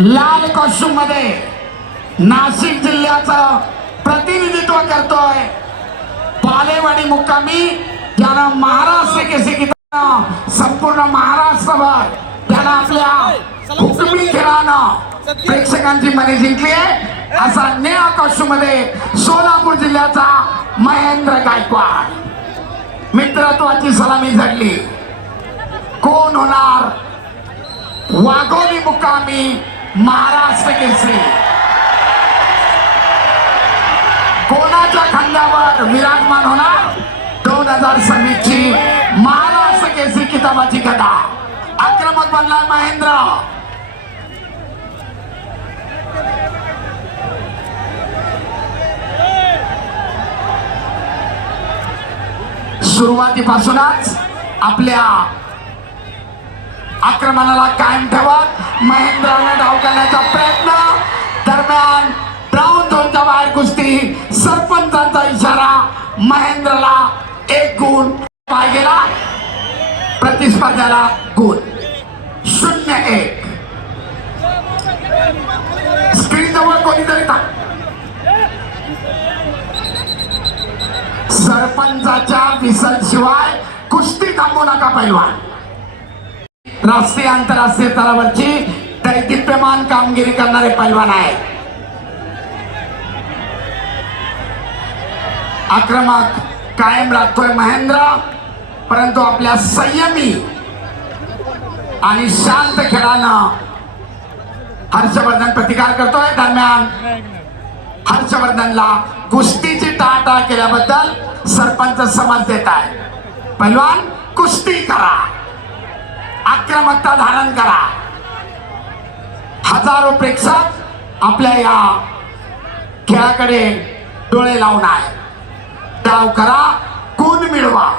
लाल कॉस्ट्यूम मध्ये नाशिक जिल्ह्याचं प्रतिनिधित्व करतोय बालेवाडी मुक्कामी, ज्यानं महाराष्ट्र केसरी किताब संपूर्ण महाराष्ट्रभर त्यानं आपल्या हुकमी खेळानं प्रेक्षकांची मने जिंकली आहे. असा निळ्या कॉस्ट्यूम मध्ये सोलापूर जिल्ह्याचा महेंद्र गायकवाड मित्रत्वाची सलामी झडली. कोण होणार वाघोली मुक्कामी महाराष्ट्र केसरी? कोणाच्या खांद्यावर विराजमान होणार 2026 ची महाराष्ट्र केसरी किताबाची गदा? आक्रमक बनला महेंद्र. सुरुवातीपासूनच आपल्या आक्रमणाला कायम ठेवत महेंद्राने डाव करण्याचा प्रयत्न. दरम्यान ब्राऊन झोनच्या बाहेर कुस्ती. सरपंचांचा इशारा. महेंद्रला 1 गुण पाहिजे गेला. प्रतिस्पर्ध्याला गुण 0-1. स्क्रीन जवळ कोणीतरी सरपंचाच्या विसल शिवाय कुस्ती थांबवू नका पैलवान. राष्ट्रीय आंतरराष्ट्रीय स्तरावरची दैदिप्यमान कामगिरी करणारे पैलवान आहेत. आक्रमक कायम राखतोय महेंद्र, परंतु आपल्या संयमी आणि शांत खेळानं हर्षवर्धन प्रतिकार करतोय. दरम्यान हर्षवर्धनला कुस्तीची टाळाटाळ केल्याबद्दल सरपंच समज देत आहे. पैलवान कुस्ती करा, आक्रमकता धारण करा. हजारो प्रेक्षक आपल्या या खेळाकडे डोळे लावून आहे. डाव करा, गुण मिळवा.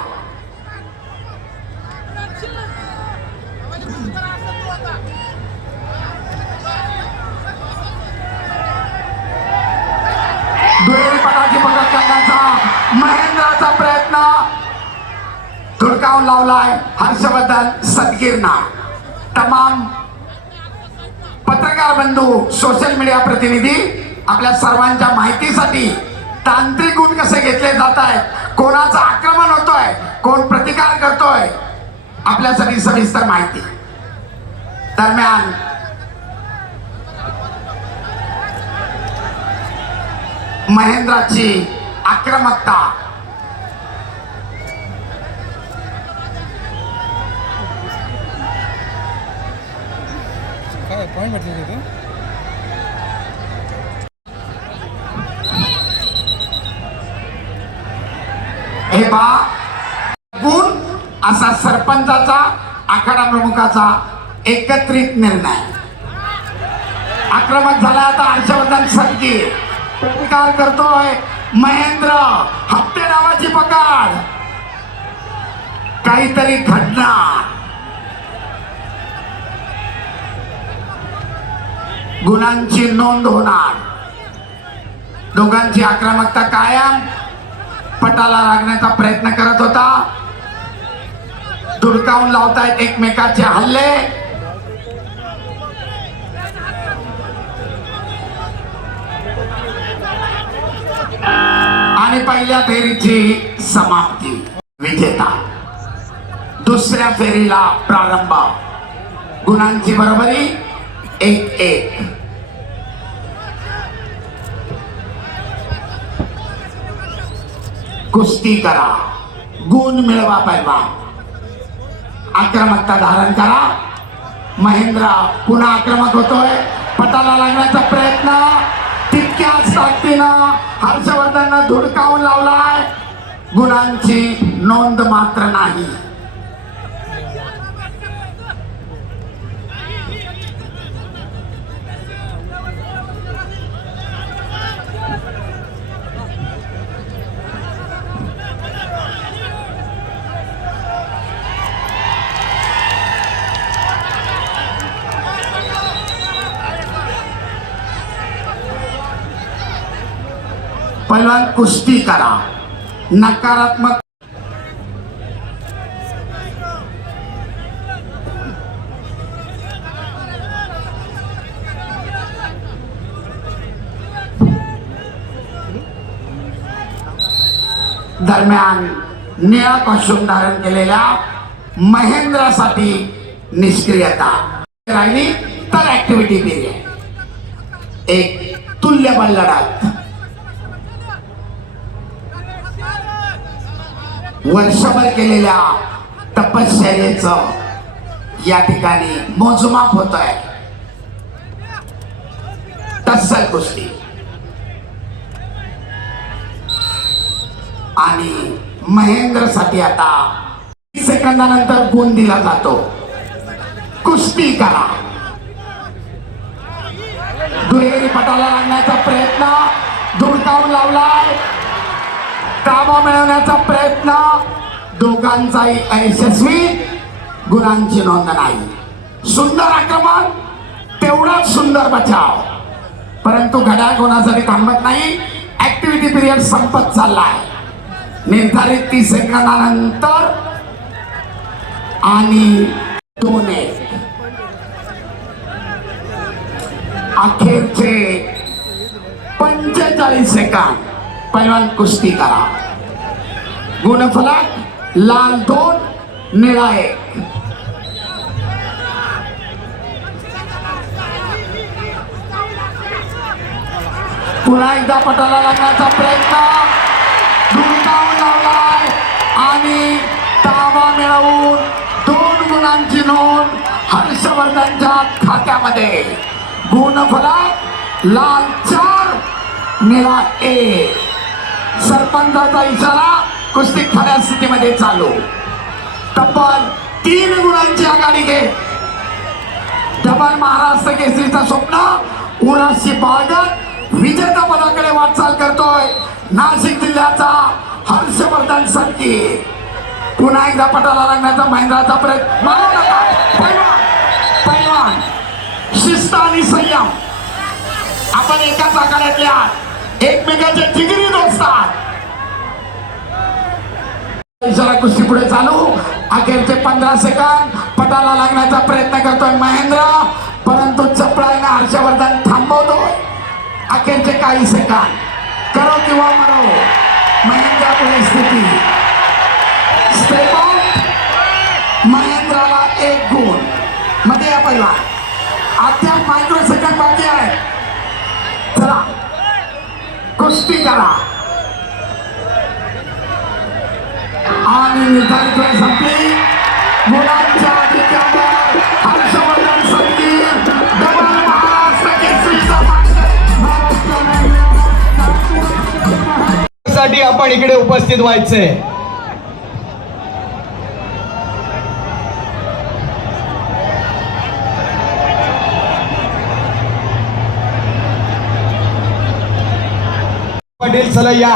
दुहेरी पटाची पकड करण्याचा महेंद्राचा प्रयत्न धुडकावून लावलाय हर्षवर्धन सदगीरना. तमाम पत्रकार बंधू, सोशल मीडिया प्रतिनिधी, आपल्या सर्वांच्या माहितीसाठी तांत्रिक गुण कसे घेतले जात आहेत, कोणाचं आक्रमण होतोय, कोण प्रतिकार करतोय, आपल्यासाठी सविस्तर माहिती. दरम्यान महेंद्राची आक्रमकता. काय पॉइंट भेटले होते? हे बा गुण असा सरपंचाचा आखाडा प्रमुखाचा एकत्रित निर्णय. आक्रमक झाला आता हर्षवर्धन सदगीर. प्रतिकार करतोय महेंद्र. हप्ते नावाची पकड. काहीतरी घडणार. गुणांची नोंद होणार. दोघांची आक्रमकता कायम. पटाला लागण्याचा प्रयत्न करत होता. धुडकावून लावतायत एकमेकाचे हल्ले. आणि पहिल्या फेरीची समाप्ती. विजेता. दुसऱ्या फेरीला प्रारंभ. गुणांची बरोबरी 1-1. कुस्ती करा, गुण मिळवा पैलवान. आक्रमकता धारण करा. महेंद्र पुन्हा आक्रमक होतोय. पटाला लागण्याचा प्रयत्न. तितक्याच ताकदीनं हर्षवर्धननं धुडकावून लावलाय. गुणांची नोंद मात्र नाही. पैलवान कुस्ती करा. नकारात्मक दरम्यान निळा कॉस्ट्युम धारण केलेल्या महेंद्रसाठी निष्क्रियता राहिली तर ऍक्टिव्हिटी पिरियड एक तुल्यबळ लढत वर्षभर केलेल्या तपश्चर्येचं या ठिकाणी मोजमाप होत आहे टस्सल कुस्ती आणि महेंद्रसाठी आता 30 सेकंदानंतर गुण दिला जातो कुस्ती करा दुहेरी पटाला लागण्याचा प्रयत्न धुडकावून लावलाय ताबा मिळवण्याचा प्रयत्न दोघांचाही अयशस्वी गुणांची नोंद नाही सुंदर आक्रमण तेवढाच सुंदर बचाव परंतु घड्याळ कोणासाठी थांबत नाही ऍक्टिव्हिटी पिरियड संपत चाललाय निर्धारित 30 सेकंदानंतर आणि 2-1 अखेरचे 45 सेकंद पैलवान कुस्ती करा गुणफलक लाल 2 निळा 1 पुन्हा एकदा पटाला लागण्याचा प्रयत्न धुडकावून लावलाय आणि ताबा मिळवून 2 गुणांची नोंद हर्षवर्धनच्या खात्यामध्ये गुणफलक लाल 4 निळा 1 सरपंचाचा इशारा कुस्ती खऱ्या स्थितीमध्ये चालू तब्बल 3 गुणांची आघाडी घे डबल महाराष्ट्र केसरीचा स्वप्न उराशी बाळगत विजेता पदाकडे वाटचाल करतोय नाशिक जिल्ह्याचा हर्षवर्धन सरकी पुन्हा एकदा पटाला लागण्याचा महेंद्राचा प्रयत्न मारू नका पैलवान शिस्त आणि संयम आपण एकाच आघाड्यातल्या एकमेकांचे जिगरी दोस्त इशारा कुस्ती पुढे चालू अखेरचे 15 सेकंद पटाला लागण्याचा प्रयत्न करतोय महेंद्र परंतु चपळाईने हर्षवर्धन थांबवतोय अखेरचे काही सेकंद करो किंवा मरो महेंद्र पुढे स्थिती स्टेप आउट महेंद्राला 1 गुण मध्ये या पैलवान अद्याप मायक्रो सेकंद बाकी आहे चला कुस्ती करा आणि निर्धारित वेळ संपली मुलांच्या अधिकारावर हर्षवर्धन संगीत डबल महाराष्ट्र केसरीचा साठी आपण इकडे उपस्थित व्हायचंय पटेल चला या